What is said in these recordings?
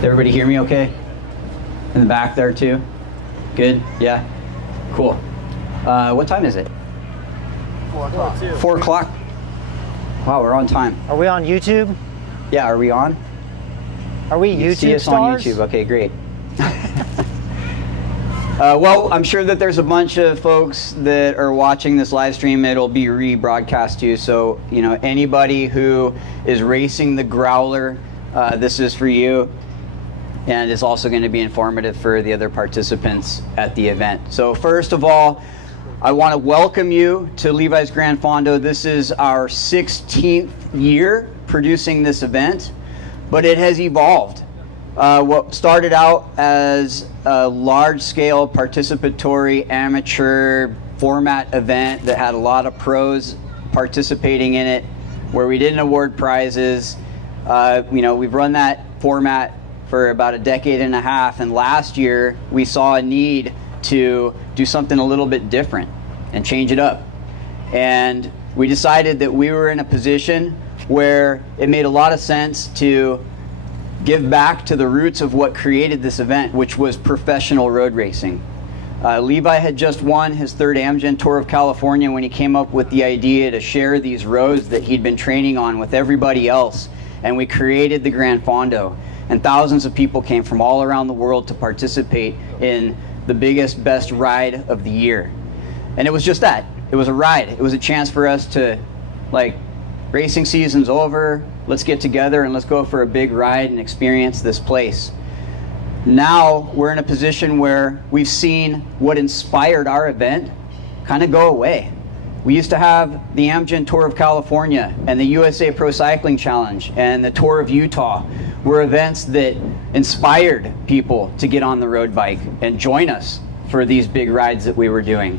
Everybody hear me okay? In the back there too? Good? Yeah? Cool. What time is it? 4 o'clock. 4 o'clock. Wow, we're on time. Are we on YouTube? Yeah, are we on? Are we You YouTube see us stars? on YouTube. Okay, great. Well, I'm sure that there's a bunch of folks that are watching this live stream. It'll be rebroadcast to you. So, you know, anybody who is racing the Growler, this is for you. And it's also going to be informative for the other participants at the event. So first of all, I want to welcome you to Levi's GranFondo. This is our 16th year producing this event, but it has evolved. What started out as a large-scale participatory amateur format event that had a lot of pros participating in it, where we didn't award prizes. You know, we've run that format for about a decade and a half, and last year we saw a need to do something a little bit different and change it up. And we decided that we were in a position where it made a lot of sense to give back to the roots of what created this event, which was professional road racing. Levi had just won his third Amgen Tour of California when he came up with the idea to share these roads that he'd been training on with everybody else, and we created the GranFondo. And thousands of people came from all around the world to participate in the biggest, best ride of the year. And it was just that. It was a ride. It was a chance for us to, like, racing season's over, let's get together and let's go for a big ride and experience this place. Now we're in a position where we've seen what inspired our event kind of go away. We used to have the Amgen Tour of California and the USA Pro Cycling Challenge and the Tour of Utah were events that inspired people to get on the road bike and join us for these big rides that we were doing.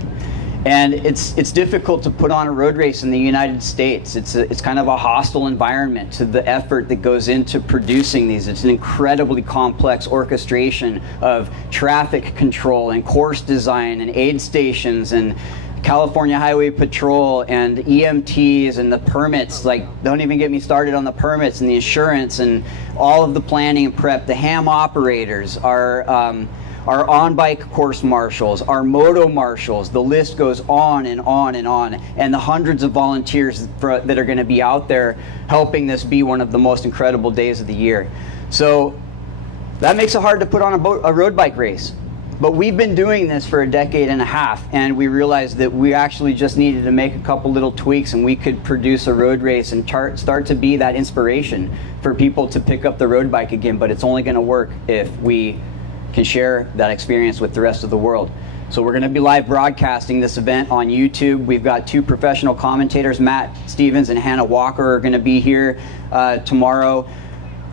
And it's difficult to put on a road race in the United States. It's kind of a hostile environment to the effort that goes into producing these. It's an incredibly complex orchestration of traffic control and course design and aid stations and California Highway Patrol and EMTs and the permits. Like, don't even get me started on the permits and the insurance and all of the planning and prep. The ham operators, our on-bike course marshals, our moto marshals. The list goes on and on and on. And the hundreds of volunteers that are going to be out there helping this be one of the most incredible days of the year. So that makes it hard to put on a road bike race. But we've been doing this for a decade and a half, and we realized that we actually just needed to make a couple little tweaks and we could produce a road race and start to be that inspiration for people to pick up the road bike again. But it's only going to work if we can share that experience with the rest of the world. So we're going to be live broadcasting this event on YouTube. We've got two professional commentators, Matt Stevens and Hannah Walker, are going to be here tomorrow,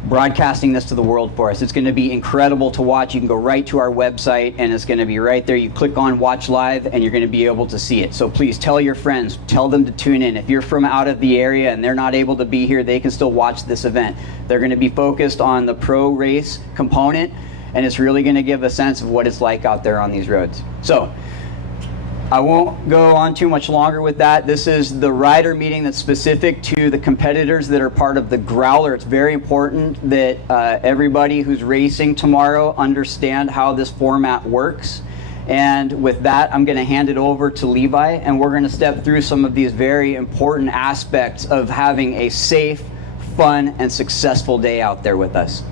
broadcasting this to the world for us. It's going to be incredible to watch. You can go right to our website and it's going to be right there. You click on watch live and you're going to be able to see it. So please tell your friends, tell them to tune in. If you're from out of the area and they're not able to be here, they can still watch this event. They're going to be focused on the pro race component, and it's really going to give a sense of what it's like out there on these roads. So I won't go on too much longer with that. This is the rider meeting that's specific to the competitors that are part of the Growler. It's very important that everybody who's racing tomorrow understand how this format works. And with that, I'm going to hand it over to Levi, and we're going to step through some of these very important aspects of having a safe, fun, and successful day out there with us.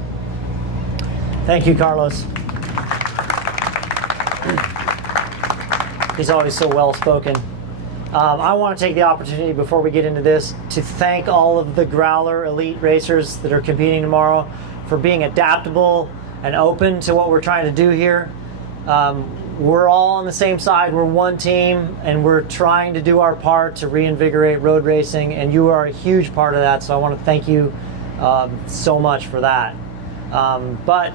Thank you, Carlos. He's always so well-spoken. I want to take the opportunity before we get into this to thank all of the Growler elite racers that are competing tomorrow for being adaptable and open to what we're trying to do here. We're all on the same side. We're one team, and we're trying to do our part to reinvigorate road racing, and you are a huge part of that, so I want to thank you so much for that. But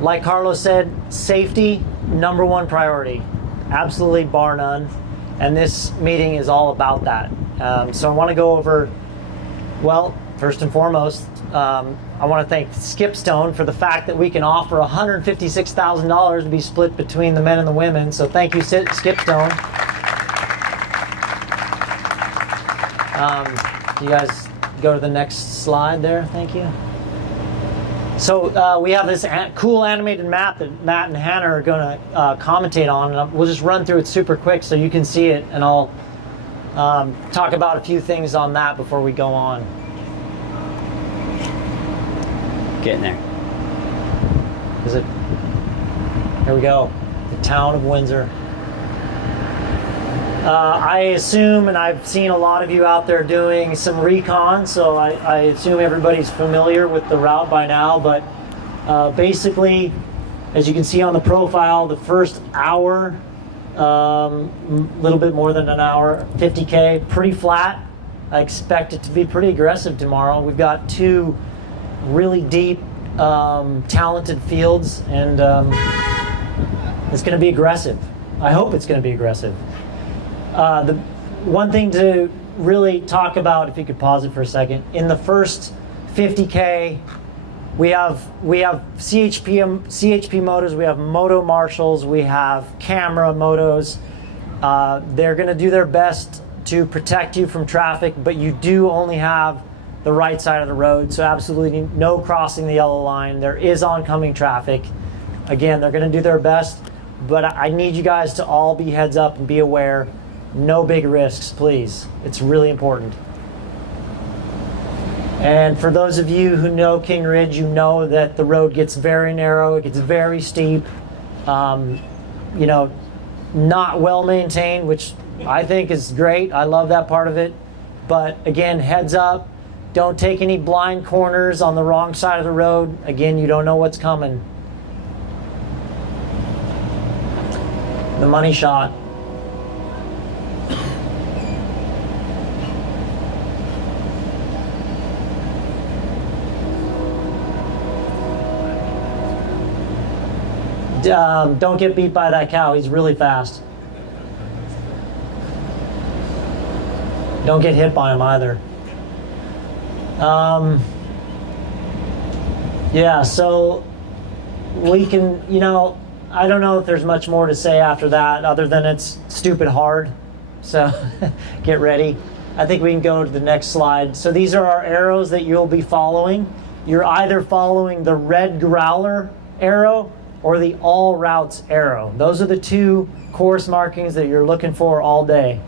like Carlos said, safety, #1 priority. Absolutely, bar none. And this meeting is all about that. So I want to go over, well, first and foremost, I want to thank Skipstone for the fact that we can offer $156,000 to be split between the men and the women. So thank you, Skipstone. You guys go to the next slide there. Thank you. So we have this cool animated map that Matt and Hannah are going to commentate on, and we'll just run through it super quick so you can see it, and I'll talk about a few things on that before we go on. Getting there. Is it? Here we go. The town of Windsor. I assume, and I've seen a lot of you out there doing some recon, so I assume everybody's familiar with the route by now, but basically, as you can see on the profile, the first hour, little bit more than an hour, 50K, pretty flat. I expect it to be pretty aggressive tomorrow. We've got two really deep, talented fields, and it's going to be aggressive. I hope it's going to be aggressive. The one thing to really talk about, if you could pause it for a second, in the first 50K, we have CHP motos, we have moto marshals, we have camera motos. They're going to do their best to protect you from traffic, but you do only have the right side of the road, so absolutely no crossing the yellow line. There is oncoming traffic. Again, they're going to do their best, but I need you guys to all be heads up and be aware. No big risks, please. It's really important. And for those of you who know King Ridge, you know that the road gets very narrow, it gets very steep, you know, not well maintained, which I think is great. I love that part of it. But again, heads up, don't take any blind corners on the wrong side of the road. Again, you don't know what's coming. The money shot. Don't get beat by that cow. He's really fast. Don't get hit by him either. Yeah, so we can, you know, I don't know if there's much more to say after that other than it's stupid hard. So get ready. I think we can go to the next slide. So these are our arrows that you'll be following. You're either following the red Growler arrow or the all routes arrow. Those are the two course markings that you're looking for all day.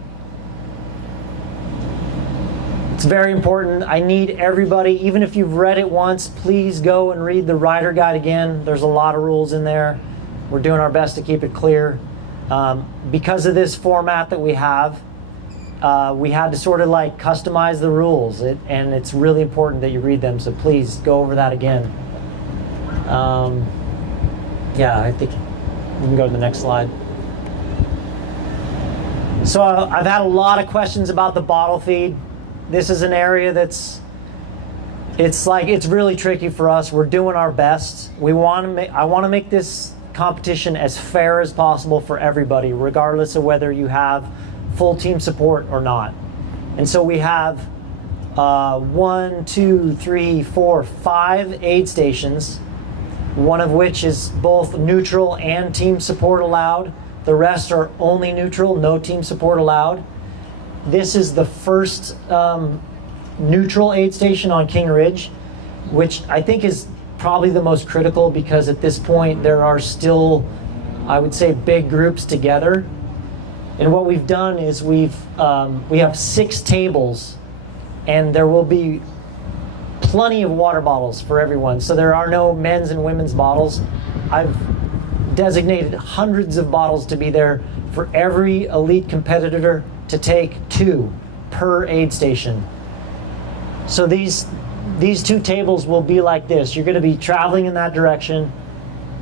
It's very important. I need everybody, even if you've read it once, please go and read the rider guide again. There's a lot of rules in there. We're doing our best to keep it clear. Because of this format that we have, we had to sort of like customize the rules, and it's really important that you read them, so please go over that again. Yeah, I think we can go to the next slide. So I've had a lot of questions about the bottle feed. This is an area it's really tricky for us. We're doing our best. I want to make this competition as fair as possible for everybody, regardless of whether you have full team support or not. And so we have 1, 2, 3, 4, 5 aid stations, one of which is both neutral and team support allowed. The rest are only neutral, no team support allowed. This is the first neutral aid station on King Ridge, which I think is probably the most critical because at this point there are still, I would say, big groups together. And what we've done is we have 6 tables, and there will be plenty of water bottles for everyone. So there are no men's and women's bottles. I've designated hundreds of bottles to be there for every elite competitor to take 2 per aid station. So these 2 tables will be like this. You're going to be traveling in that direction.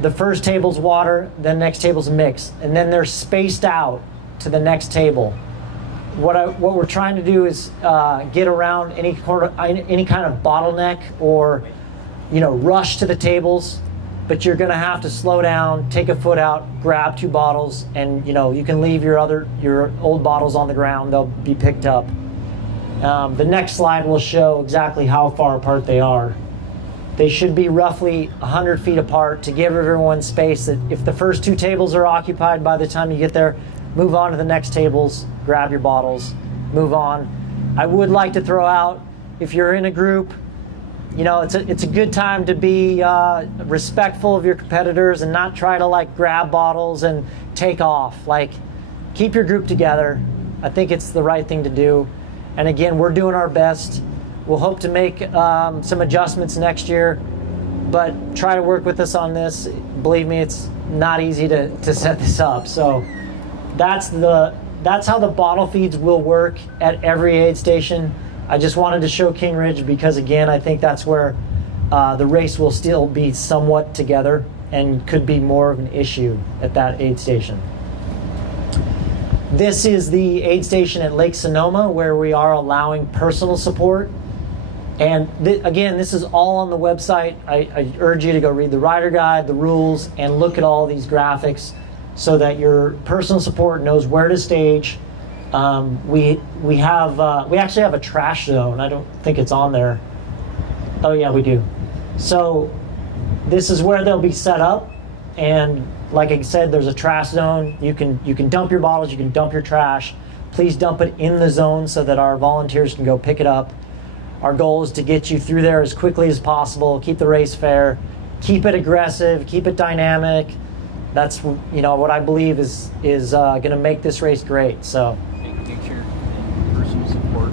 The first table's water, then next table's mix, and then they're spaced out to the next table. What we're trying to do is get around any kind of bottleneck or, you know, rush to the tables. But you're going to have to slow down, take a foot out, grab 2 bottles, and you know you can leave your old bottles on the ground. They'll be picked up. The next slide will show exactly how far apart they are. They should be roughly 100 feet apart to give everyone space that if the first 2 tables are occupied by the time you get there, move on to the next tables, grab your bottles, move on. I would like to throw out, if you're in a group, you know, it's a good time to be respectful of your competitors and not try to like grab bottles and take off. Like, keep your group together. I think it's the right thing to do. And again, we're doing our best. We'll hope to make some adjustments next year, but try to work with us on this. Believe me, it's not easy to set this up. So that's how the bottle feeds will work at every aid station. I just wanted to show King Ridge because, again, I think that's where the race will still be somewhat together and could be more of an issue at that aid station. This is the aid station at Lake Sonoma where we are allowing personal support. And again, this is all on the website. I urge you to go read the rider guide, the rules, and look at all these graphics so that your personal support knows where to stage. We actually have a trash zone. I don't think it's on there. Oh yeah, we do. So this is where they'll be set up, and like I said, there's a trash zone. You can dump your bottles, you can dump your trash. Please dump it in the zone so that our volunteers can go pick it up. Our goal is to get you through there as quickly as possible, keep the race fair, keep it aggressive, keep it dynamic. That's, you know, what I believe is going to make this race great. So Make sure personal support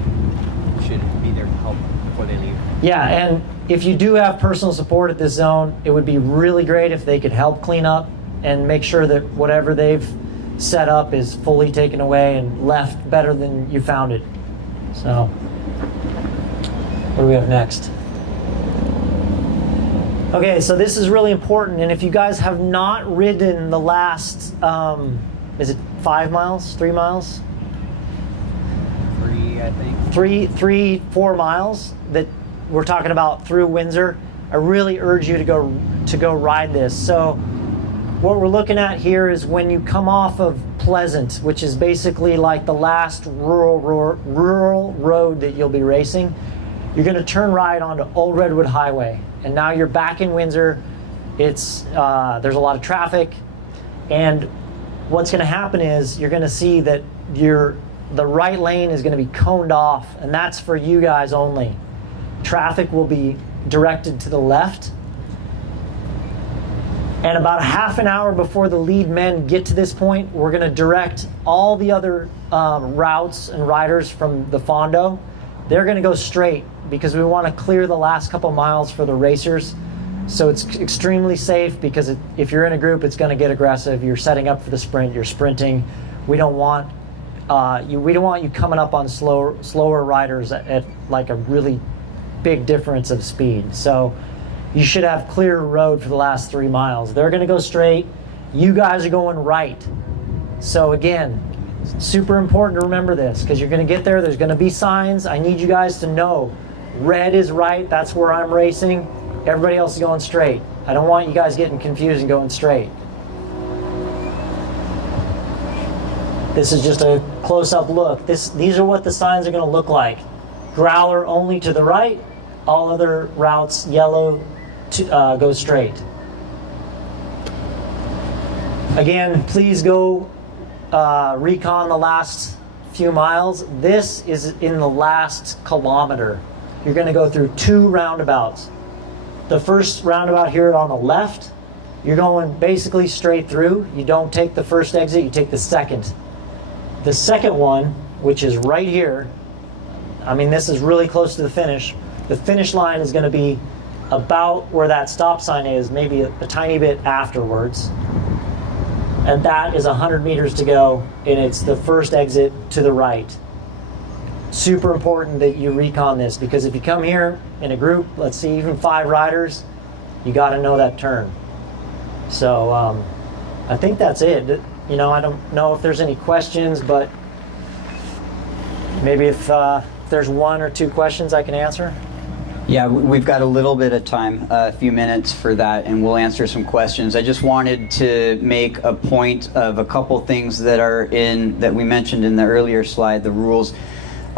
should be there to help before they leave. yeah, and if you do have personal support at this zone, it would be really great if they could help clean up and make sure that whatever they've set up is fully taken away and left better than you found it. So what do we have next? Okay, so this is really important, and if you guys have not ridden the last, is it 5 miles, 3 miles? 3, I think. 4 miles that we're talking about through Windsor, I really urge you to go ride this. So what we're looking at here is when you come off of Pleasant, which is basically like the last rural road that you'll be racing, you're going to turn right onto Old Redwood Highway, and now you're back in Windsor. It's there's a lot of traffic, and what's going to happen is you're going to see that the right lane is going to be coned off, and that's for you guys only. Traffic will be directed to the left, and about half an hour before the lead men get to this point, we're going to direct all the other routes and riders from the fondo. They're going to go straight because we want to clear the last couple miles for the racers. So it's extremely safe because if you're in a group, it's going to get aggressive. You're setting up for the sprint. You're sprinting. We don't want you coming up on slower riders at like a really big difference of speed. So you should have clear road for the last 3 miles. They're going to go straight. You guys are going right. So again, super important to remember this because you're going to get there. There's going to be signs. I need you guys to know red is right. That's where I'm racing. Everybody else is going straight. I don't want you guys getting confused and going straight. This is just a close-up look. These are what the signs are going to look like. Growler only to the right. All other routes yellow to go straight. Again, please go recon the last few miles. This is in the last kilometer. You're going to go through 2 roundabouts. The first roundabout here on the left, you're going basically straight through. You don't take the first exit, you take the second. The second one, which is right here, I mean, this is really close to the finish. The finish line is going to be about where that stop sign is, maybe a tiny bit afterwards. And that is 100 meters to go, and it's the first exit to the right. Super important that you recon this, because if you come here in a group, let's see, even 5 riders, you got to know that turn. So I think that's it. You know, I don't know if there's any questions, but maybe if there's 1 or 2 questions I can answer. Yeah, we've got a little bit of time, a few minutes for that, and we'll answer some questions. I just wanted to make a point of a couple things that we mentioned in the earlier slide, the rules.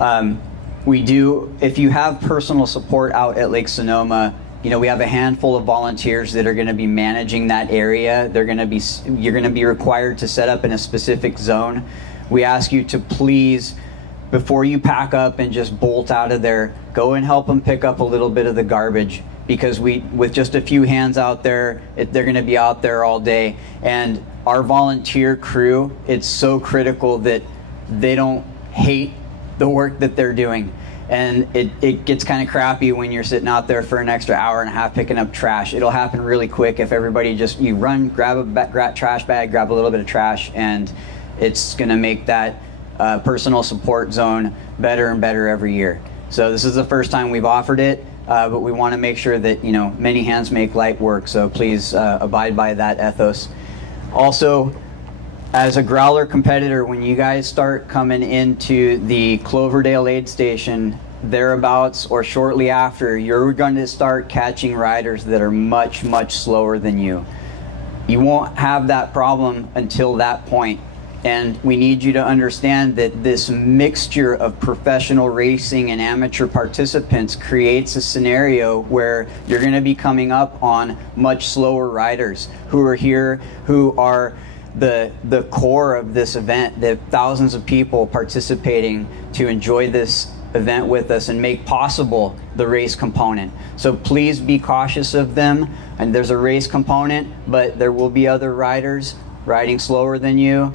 If you have personal support out at Lake Sonoma, you know, we have a handful of volunteers that are going to be managing that area. You're going to be required to set up in a specific zone. We ask you to please before you pack up and just bolt out of there, go and help them pick up a little bit of the garbage, because with just a few hands out there, they're going to be out there all day. And our volunteer crew, it's so critical that they don't hate the work that they're doing. And it gets kind of crappy when you're sitting out there for an extra hour and a half picking up trash. It'll happen really quick if everybody you run, grab a trash bag, grab a little bit of trash, and it's going to make that personal support zone better and better every year. So this is the first time we've offered it, but we want to make sure that, you know, many hands make light work. So please abide by that ethos. Also, as a Growler competitor, when you guys start coming into the Cloverdale aid station, thereabouts or shortly after, you're going to start catching riders that are much, much slower than you. You won't have that problem until that point. And we need you to understand that this mixture of professional racing and amateur participants creates a scenario where you're going to be coming up on much slower riders who are here, who are the core of this event, the thousands of people participating to enjoy this event with us and make possible the race component. So please be cautious of them. And there's a race component, but there will be other riders riding slower than you.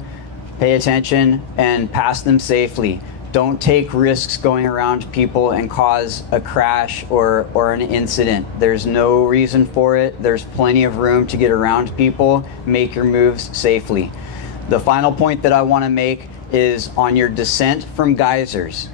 Pay attention and pass them safely. Don't take risks going around people and cause a crash or an incident. There's no reason for it. There's plenty of room to get around people. Make your moves safely. The final point that I want to make is on your descent from geysers.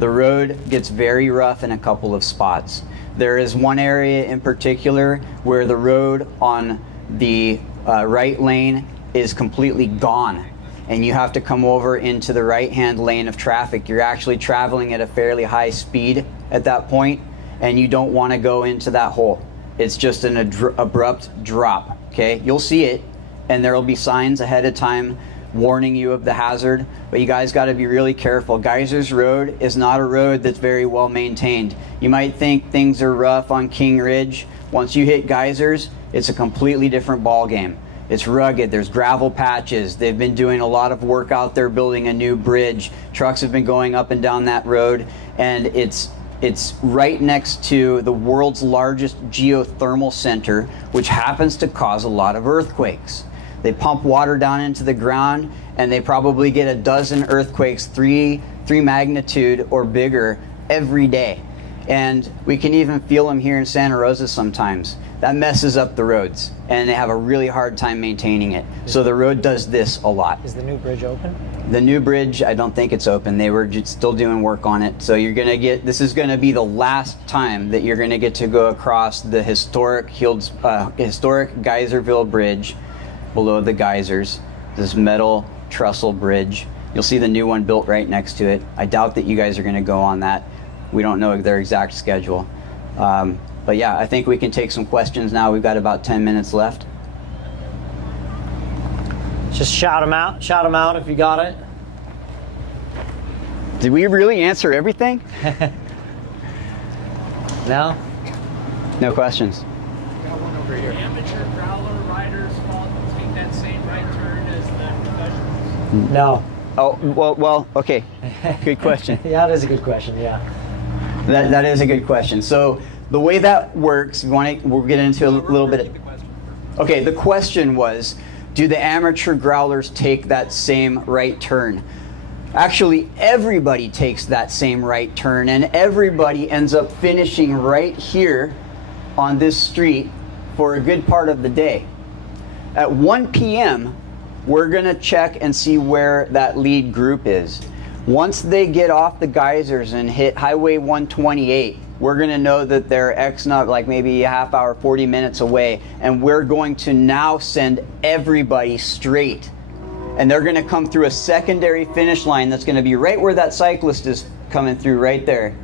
The road gets very rough in a couple of spots. There is one area in particular where the road on the right lane is completely gone, and you have to come over into the right-hand lane of traffic. You're actually traveling at a fairly high speed at that point, and you don't want to go into that hole. It's just an abrupt drop, okay? You'll see it, and there will be signs ahead of time warning you of the hazard, but you guys got to be really careful. Geysers Road is not a road that's very well maintained. You might think things are rough on King Ridge. Once you hit Geysers, it's a completely different ball game. It's rugged, there's gravel patches. They've been doing a lot of work out there building a new bridge. Trucks have been going up and down that road, and it's right next to the world's largest geothermal center, which happens to cause a lot of earthquakes. They pump water down into the ground, and they probably get a dozen earthquakes, three magnitude or bigger every day. And we can even feel them here in Santa Rosa sometimes. That messes up the roads, and they have a really hard time maintaining it. So the road does this a lot. Is the new bridge open? The new bridge, I don't think it's open. They were still doing work on it. So you're gonna this is gonna be the last time that you're gonna get to go across the historic Geyserville Bridge below the geysers, this metal trestle bridge. You'll see the new one built right next to it. I doubt that you guys are gonna go on that. We don't know their exact schedule. But yeah, I think we can take some questions now. We've got about 10 minutes left. Just shout them out if you got it. Did we really answer everything? No? No questions. Got one over here. Amateur Growler riders take that same right turn as the professionals? No. Oh, well, okay. Good question. Yeah, that is a good question, yeah. That is a good question. So the way that works, we'll get into a little bit. Okay, the question was, do the amateur growlers take that same right turn? Actually, everybody takes that same right turn, and everybody ends up finishing right here on this street for a good part of the day. At 1 p.m., we're gonna check and see where that lead group is. Once they get off the geysers and hit Highway 128, we're gonna know that they're like maybe a half hour, 40 minutes away, and we're going to now send everybody straight. And they're gonna come through a secondary finish line that's gonna be right where that cyclist is coming through right there.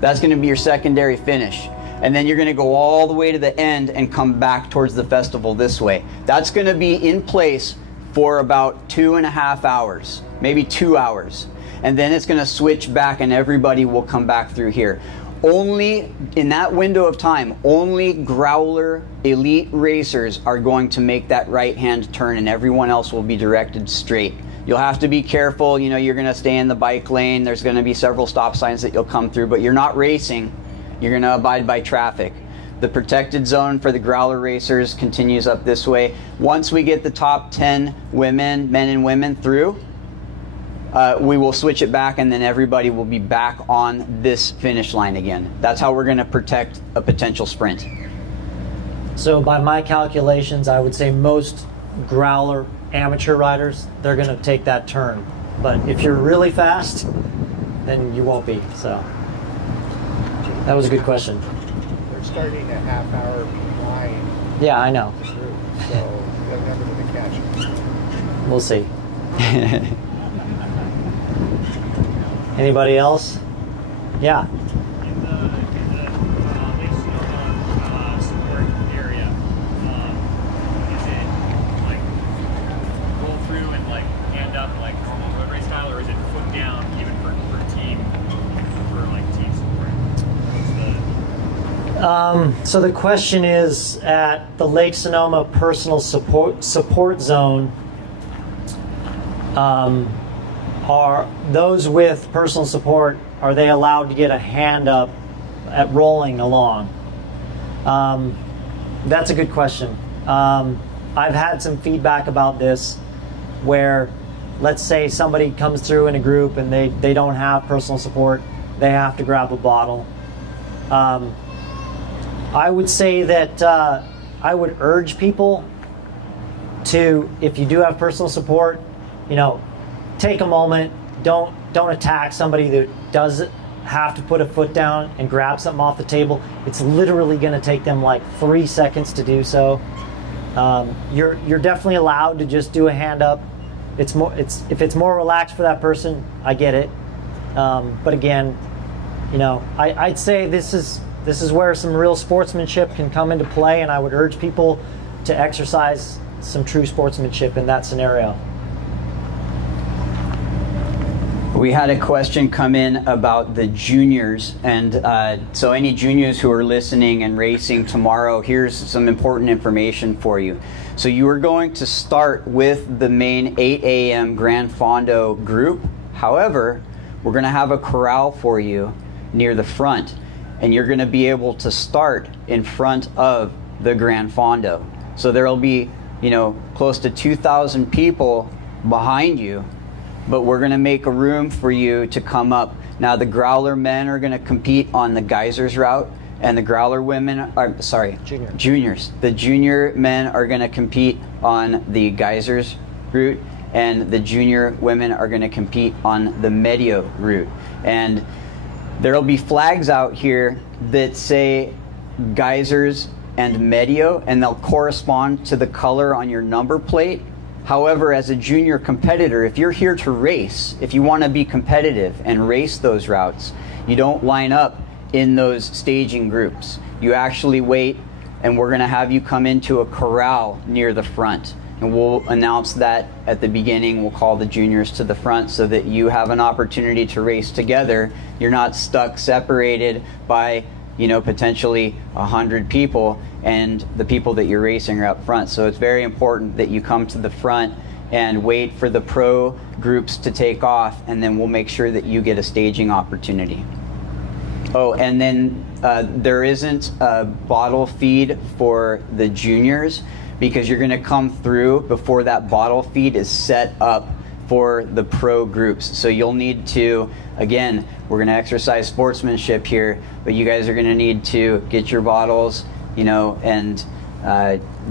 That's gonna be your secondary finish. And then you're gonna go all the way to the end and come back towards the festival this way. That's gonna be in place for about 2.5 hours, maybe 2 hours. And then it's gonna switch back and everybody will come back through here. Only in that window of time, only Growler elite racers are going to make that right-hand turn, and everyone else will be directed straight. You'll have to be careful. You know, you're going to stay in the bike lane. There's going to be several stop signs that you'll come through, but you're not racing. You're going to abide by traffic. The protected zone for the Growler racers continues up this way. Once we get the top 10 women, men and women through, we will switch it back, and then everybody will be back on this finish line again. That's how we're going to protect a potential sprint. So by my calculations, I would say most Growler amateur riders, they're going to take that turn. But if you're really fast, then you won't be. So that was a good question. They're starting a half hour behind Yeah, I know. the group, so they're never going to catch. We'll see. Anybody else? Yeah. In the Lake Sonoma support area, is it like roll through and like hand up like normal road race style, or is it foot down even for team support? What's the So the question is, at the Lake Sonoma personal support zone, are those with personal support, are they allowed to get a hand up at rolling along? That's a good question. I've had some feedback about this where, let's say somebody comes through in a group and they don't have personal support, they have to grab a bottle. I would say that I would urge people to, if you do have personal support, you know, take a moment. Don't attack somebody that does have to put a foot down and grab something off the table. It's literally going to take them like 3 seconds to do so. You're definitely allowed to just do a hand up. If it's more relaxed for that person, I get it. But again, you know, I'd say this is where some real sportsmanship can come into play, and I would urge people to exercise some true sportsmanship in that scenario. We had a question come in about the juniors, and so any juniors who are listening and racing tomorrow, here's some important information for you. So you are going to start with the main 8 a.m. GranFondo group. However, we're going to have a corral for you near the front, and you're going to be able to start in front of the GranFondo. So there will be, you know, close to 2,000 people behind you, but we're going to make a room for you to come up. Now the Growler men are going to compete on the geysers route, and the Growler women are, juniors. The junior men are going to compete on the geysers route, and the junior women are going to compete on the medio route. And there'll be flags out here that say geysers and medio, and they'll correspond to the color on your number plate. However, as a junior competitor, if you're here to race, if you want to be competitive and race those routes, you don't line up in those staging groups. You actually wait, and we're going to have you come into a corral near the front. And we'll announce that at the beginning. We'll call the juniors to the front so that you have an opportunity to race together. You're not stuck separated by, you know, potentially 100 people, and the people that you're racing are up front. So it's very important that you come to the front and wait for the pro groups to take off, and then we'll make sure that you get a staging opportunity. Oh, and then there isn't a bottle feed for the juniors, because you're going to come through before that bottle feed is set up for the pro groups. So you'll need to, again, we're going to exercise sportsmanship here, but you guys are going to need to get your bottles, you know, and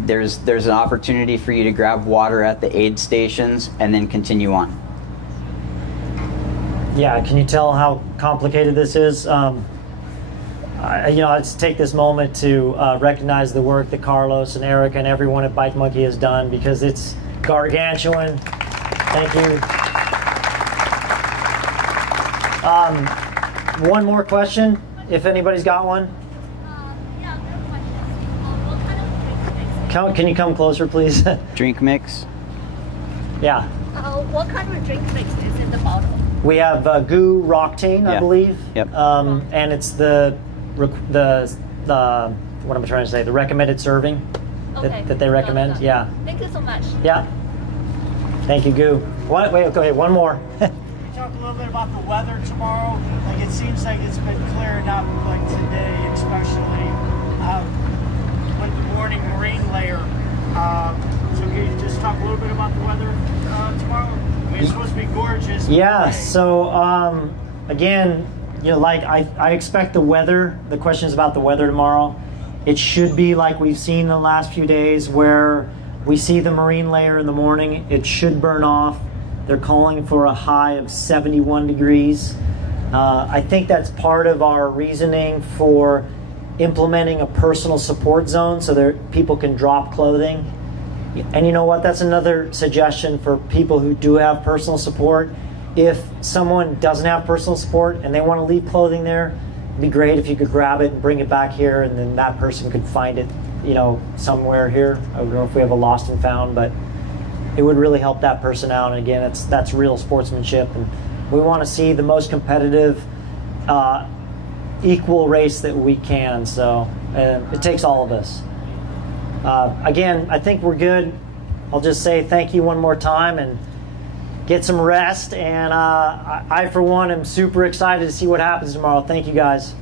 there's an opportunity for you to grab water at the aid stations and then continue on. Yeah, can you tell how complicated this is? Let's take this moment to recognize the work that Carlos and Eric and everyone at Bike Monkey has done, because it's gargantuan. Thank you. One more question, if anybody's got one. Yeah, I have a question. What kind of drink mix? Can you come closer, please? Drink mix. Yeah. What kind of drink mix is in the bottle? We have goo Roctane, I Yeah. believe. Yep. And it's the what am I trying to say? The recommended serving Okay. that they recommend. Awesome. Yeah. Thank you so much. Yeah. Thank you, Goo. What? Wait, okay, one more. Can you talk a little bit about the weather tomorrow? Like, it seems like it's been clearing up, like today especially, with the morning marine layer. So can you just talk a little bit about the weather tomorrow? I mean, it's supposed to be gorgeous. Yeah, today. so again, you know, like I expect the weather, the question is about the weather tomorrow. It should be like we've seen the last few days where we see the marine layer in the morning. It should burn off. They're calling for a high of 71 degrees. I think that's part of our reasoning for implementing a personal support zone so that people can drop clothing. And you know what? That's another suggestion for people who do have personal support. If someone doesn't have personal support and they want to leave clothing there, it'd be great if you could grab it and bring it back here, and then that person could find it, you know, somewhere here. I don't know if we have a lost and found, but it would really help that person out. And again, that's real sportsmanship, and we want to see the most competitive, equal race that we can. So it takes all of us. Again, I think we're good. I'll just say thank you one more time and get some rest. And I, for one, am super excited to see what happens tomorrow. Thank you, guys.